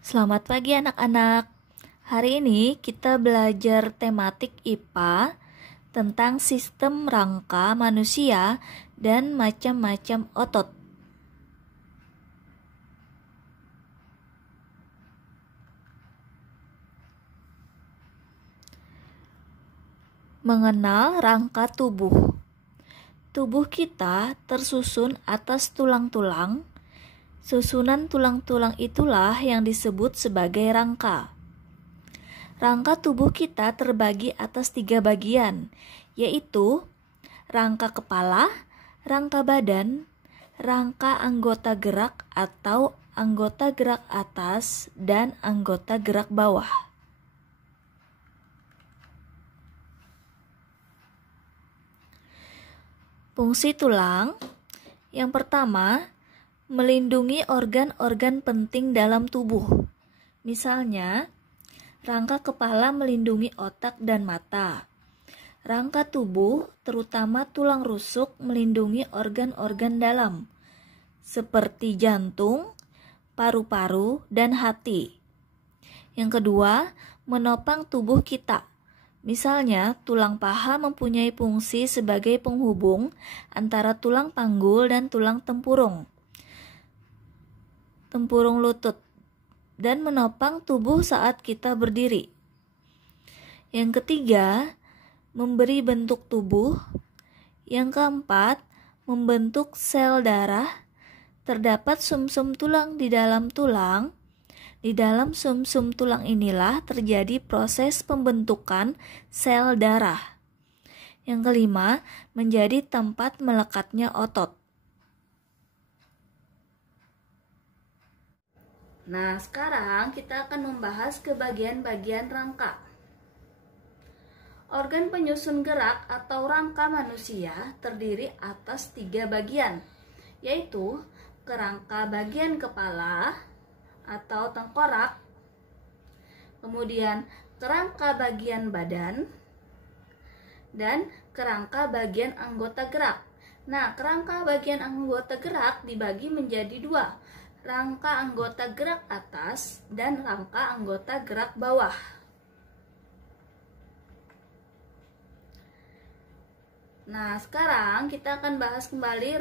Selamat pagi anak-anak. Hari ini kita belajar tematik IPA tentang sistem rangka manusia dan macam-macam otot. Mengenal rangka tubuh. Tubuh kita tersusun atas tulang-tulang. Susunan tulang-tulang itulah yang disebut sebagai rangka. Rangka tubuh kita terbagi atas 3 bagian, yaitu rangka kepala, rangka badan, rangka anggota gerak atau anggota gerak atas, dan anggota gerak bawah. Fungsi tulang yang pertama, melindungi organ-organ penting dalam tubuh. Misalnya, rangka kepala melindungi otak dan mata. Rangka tubuh, terutama tulang rusuk, melindungi organ-organ dalam, seperti jantung, paru-paru, dan hati. Yang kedua, menopang tubuh kita. Misalnya, tulang paha mempunyai fungsi sebagai penghubung antara tulang panggul dan tulang tempurung lutut, dan menopang tubuh saat kita berdiri. Yang ketiga, memberi bentuk tubuh. Yang keempat, membentuk sel darah. Terdapat sumsum tulang di dalam tulang. Di dalam sumsum tulang inilah terjadi proses pembentukan sel darah. Yang kelima, menjadi tempat melekatnya otot. Nah, sekarang kita akan membahas bagian rangka. Organ penyusun gerak atau rangka manusia terdiri atas 3 bagian, yaitu kerangka bagian kepala atau tengkorak, kemudian kerangka bagian badan, dan kerangka bagian anggota gerak. Nah, kerangka bagian anggota gerak dibagi menjadi 2, rangka anggota gerak atas dan rangka anggota gerak bawah. Nah, sekarang kita akan bahas kembali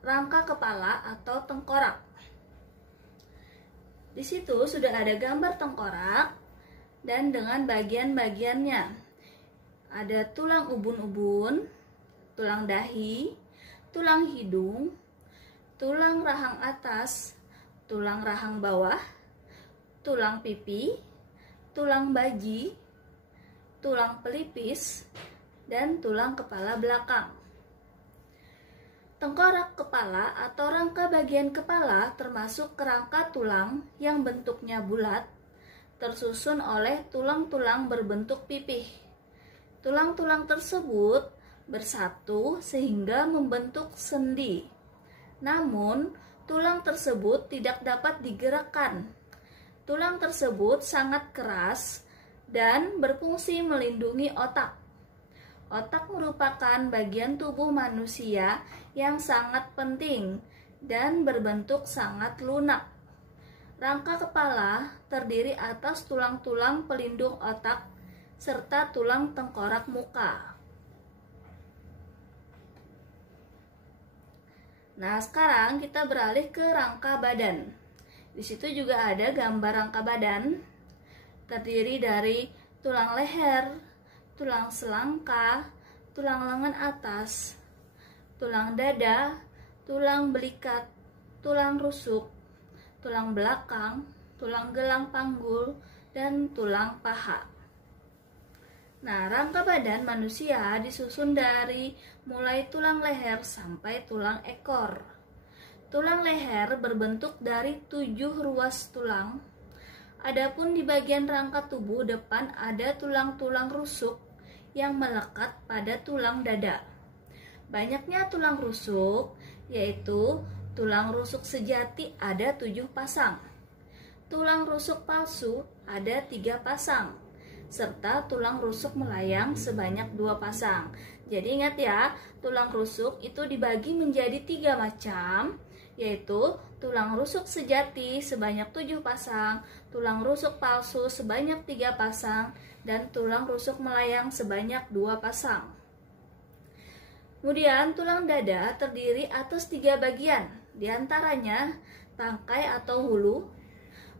rangka kepala atau tengkorak. Di situ sudah ada gambar tengkorak dan dengan bagian-bagiannya. Ada tulang ubun-ubun, tulang dahi, tulang hidung, tulang rahang atas, tulang rahang bawah, tulang pipi, tulang baji, tulang pelipis, dan tulang kepala belakang. Tengkorak kepala atau rangka bagian kepala termasuk kerangka tulang yang bentuknya bulat, tersusun oleh tulang-tulang berbentuk pipih. Tulang-tulang tersebut bersatu sehingga membentuk sendi. Namun, tulang tersebut tidak dapat digerakkan. Tulang tersebut sangat keras dan berfungsi melindungi otak. Otak merupakan bagian tubuh manusia yang sangat penting dan berbentuk sangat lunak. Rangka kepala terdiri atas tulang-tulang pelindung otak serta tulang tengkorak muka. Nah, sekarang kita beralih ke rangka badan. Di situ juga ada gambar rangka badan. Terdiri dari tulang leher, tulang selangka, tulang lengan atas, tulang dada, tulang belikat, tulang rusuk, tulang belakang, tulang gelang panggul, dan tulang paha. Nah, rangka badan manusia disusun dari mulai tulang leher sampai tulang ekor. Tulang leher berbentuk dari 7 ruas tulang. Adapun di bagian rangka tubuh depan ada tulang-tulang rusuk yang melekat pada tulang dada. Banyaknya tulang rusuk, yaitu tulang rusuk sejati ada 7 pasang. Tulang rusuk palsu ada 3 pasang. Serta tulang rusuk melayang sebanyak 2 pasang. Jadi ingat ya, tulang rusuk itu dibagi menjadi 3 macam, yaitu tulang rusuk sejati sebanyak 7 pasang, tulang rusuk palsu sebanyak 3 pasang, dan tulang rusuk melayang sebanyak 2 pasang. Kemudian tulang dada terdiri atas 3 bagian, diantaranya tangkai atau hulu,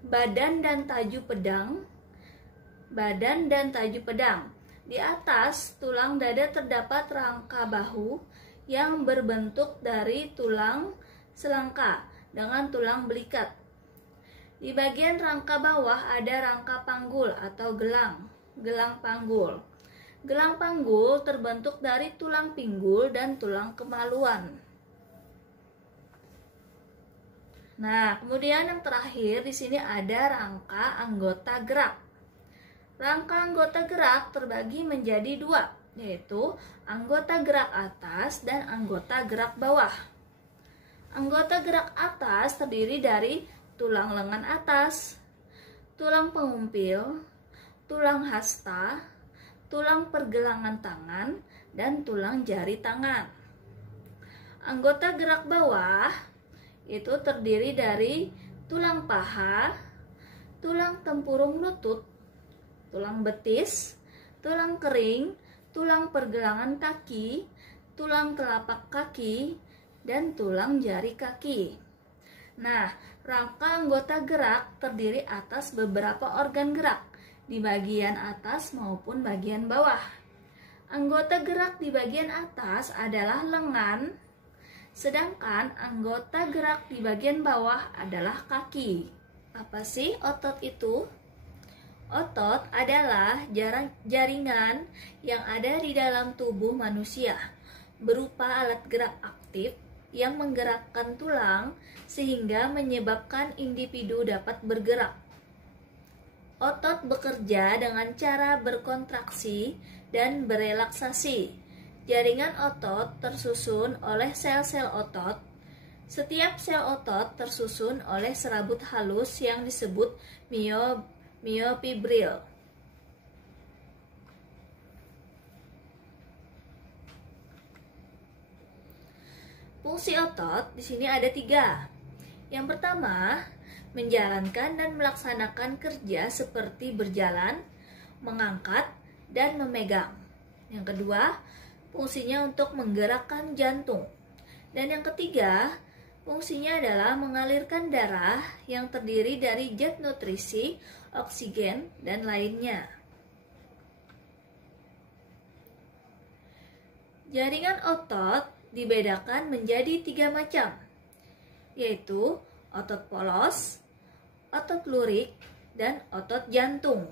badan dan taju pedang, Di atas tulang dada terdapat rangka bahu yang berbentuk dari tulang selangka dengan tulang belikat. Di bagian rangka bawah ada rangka panggul atau gelang panggul. Gelang panggul terbentuk dari tulang pinggul dan tulang kemaluan. Nah, kemudian yang terakhir di sini ada rangka anggota gerak. Rangka anggota gerak terbagi menjadi 2, yaitu anggota gerak atas dan anggota gerak bawah. Anggota gerak atas terdiri dari tulang lengan atas, tulang pengumpil, tulang hasta, tulang pergelangan tangan, dan tulang jari tangan. Anggota gerak bawah itu terdiri dari tulang paha, tulang tempurung lutut, tulang betis, tulang kering, tulang pergelangan kaki, tulang telapak kaki, dan tulang jari kaki. Nah, rangka anggota gerak terdiri atas beberapa organ gerak di bagian atas maupun bagian bawah. Anggota gerak di bagian atas adalah lengan, sedangkan anggota gerak di bagian bawah adalah kaki. Apa sih otot itu? Otot adalah jaringan yang ada di dalam tubuh manusia, berupa alat gerak aktif yang menggerakkan tulang sehingga menyebabkan individu dapat bergerak. Otot bekerja dengan cara berkontraksi dan berelaksasi. Jaringan otot tersusun oleh sel-sel otot. Setiap sel otot tersusun oleh serabut halus yang disebut myofibril. Fungsi otot di sini ada 3. Yang pertama, menjalankan dan melaksanakan kerja seperti berjalan, mengangkat, dan memegang. Yang kedua, fungsinya untuk menggerakkan jantung. Dan yang ketiga, fungsinya adalah mengalirkan darah yang terdiri dari zat nutrisi, oksigen, dan lainnya. Jaringan otot dibedakan menjadi 3 macam, yaitu otot polos, otot lurik, dan otot jantung.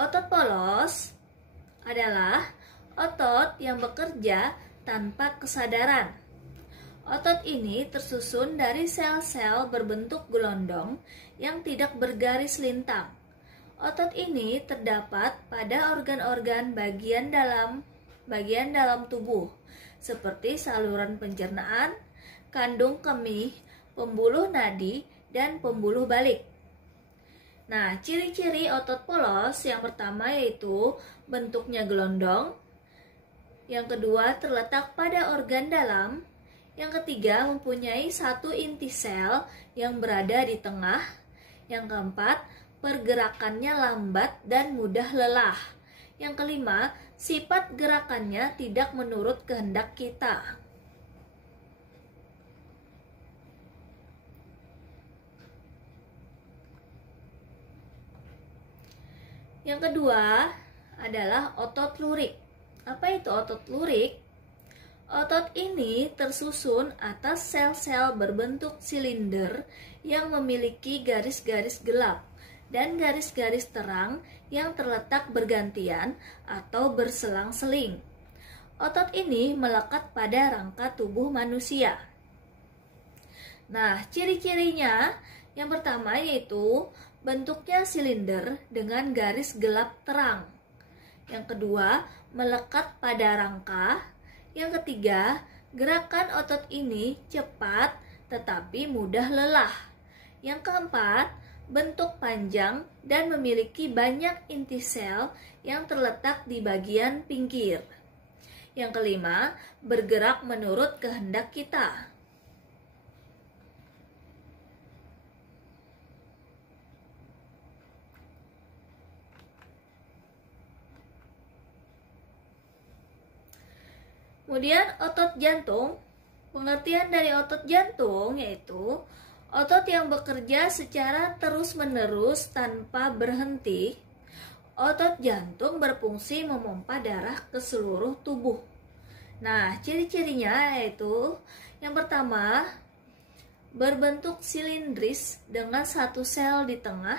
Otot polos adalah otot yang bekerja tanpa kesadaran. Otot ini tersusun dari sel-sel berbentuk gelondong yang tidak bergaris lintang. Otot ini terdapat pada organ-organ bagian dalam tubuh, seperti saluran pencernaan, kandung kemih, pembuluh nadi, dan pembuluh balik. Nah, ciri-ciri otot polos yang pertama yaitu bentuknya gelondong, yang kedua terletak pada organ dalam, yang ketiga mempunyai satu inti sel yang berada di tengah, yang keempat pergerakannya lambat dan mudah lelah, yang kelima sifat gerakannya tidak menurut kehendak kita. Yang kedua adalah otot lurik. Apa itu otot lurik? Otot ini tersusun atas sel-sel berbentuk silinder yang memiliki garis-garis gelap dan garis-garis terang yang terletak bergantian atau berselang-seling. Otot ini melekat pada rangka tubuh manusia. Nah, ciri-cirinya yang pertama yaitu bentuknya silinder dengan garis gelap terang. Yang kedua, melekat pada rangka. Yang ketiga, gerakan otot ini cepat tetapi mudah lelah. Yang keempat, bentuk panjang, dan memiliki banyak inti sel yang terletak di bagian pinggir. Yang kelima, bergerak menurut kehendak kita. Kemudian otot jantung. Pengertian dari otot jantung yaitu otot yang bekerja secara terus-menerus tanpa berhenti. Otot jantung berfungsi memompa darah ke seluruh tubuh. Nah, ciri-cirinya yaitu yang pertama, berbentuk silindris dengan satu sel di tengah.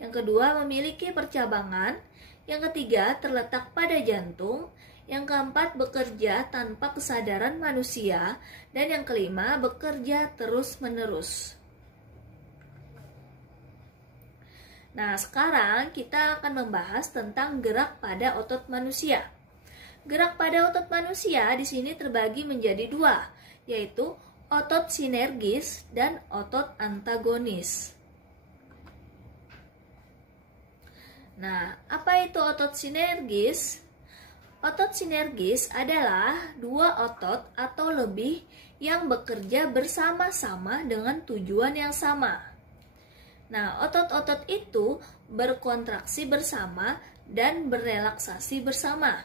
Yang kedua, memiliki percabangan. Yang ketiga, terletak pada jantung. Yang keempat, bekerja tanpa kesadaran manusia. Dan yang kelima, bekerja terus-menerus. Nah, sekarang kita akan membahas tentang gerak pada otot manusia. Gerak pada otot manusia di sini terbagi menjadi dua, yaitu otot sinergis dan otot antagonis. Nah, apa itu otot sinergis? Otot sinergis adalah dua otot atau lebih yang bekerja bersama-sama dengan tujuan yang sama. Nah, otot-otot itu berkontraksi bersama dan berelaksasi bersama.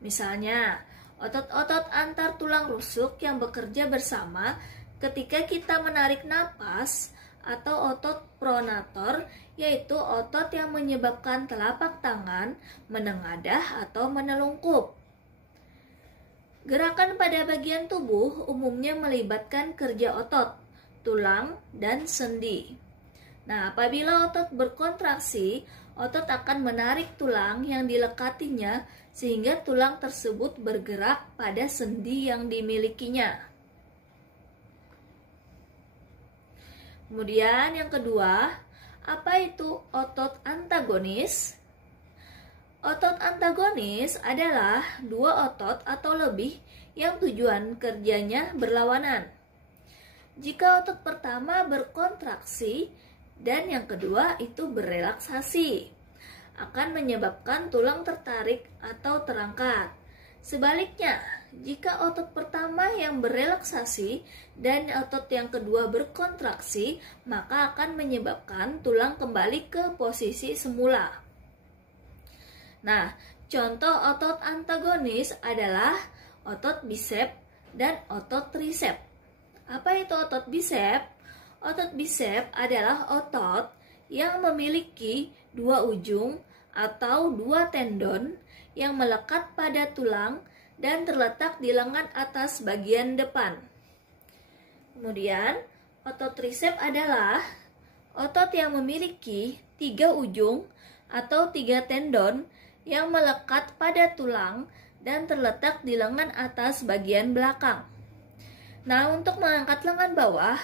Misalnya, otot-otot antar tulang rusuk yang bekerja bersama ketika kita menarik napas, atau otot pronator, yaitu otot yang menyebabkan telapak tangan menengadah atau menelungkup. Gerakan pada bagian tubuh umumnya melibatkan kerja otot, tulang, dan sendi. Nah, apabila otot berkontraksi, otot akan menarik tulang yang dilekatinya sehingga tulang tersebut bergerak pada sendi yang dimilikinya. Kemudian yang kedua, apa itu otot antagonis? Otot antagonis adalah dua otot atau lebih yang tujuan kerjanya berlawanan. Jika otot pertama berkontraksi dan yang kedua itu berelaksasi, akan menyebabkan tulang tertarik atau terangkat. Sebaliknya, jika otot pertama yang berelaksasi dan otot yang kedua berkontraksi, maka akan menyebabkan tulang kembali ke posisi semula. Nah, contoh otot antagonis adalah otot bisep dan otot trisep. Apa itu otot bisep? Otot bisep adalah otot yang memiliki dua ujung atau dua tendon yang melekat pada tulang dan terletak di lengan atas bagian depan. Kemudian, otot trisep adalah otot yang memiliki tiga ujung atau tiga tendon yang melekat pada tulang dan terletak di lengan atas bagian belakang. Nah, untuk mengangkat lengan bawah,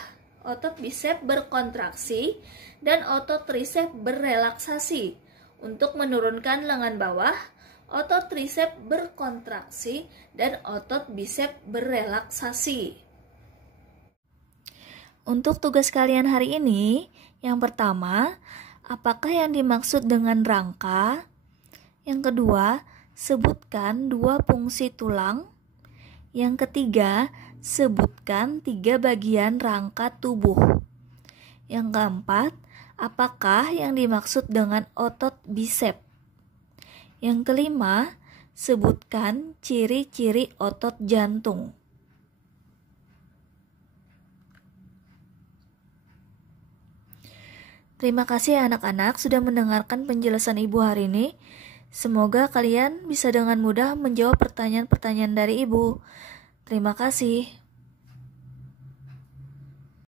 otot bisep berkontraksi dan otot trisep berelaksasi. Untuk menurunkan lengan bawah, otot trisep berkontraksi dan otot bisep berelaksasi. Untuk tugas kalian hari ini, yang pertama, apakah yang dimaksud dengan rangka? Yang kedua, sebutkan dua fungsi tulang. Yang ketiga, sebutkan tiga bagian rangka tubuh. Yang keempat, apakah yang dimaksud dengan otot bisep? Yang kelima, sebutkan ciri-ciri otot jantung. Terima kasih anak-anak sudah mendengarkan penjelasan Ibu hari ini. Semoga kalian bisa dengan mudah menjawab pertanyaan-pertanyaan dari Ibu. Terima kasih.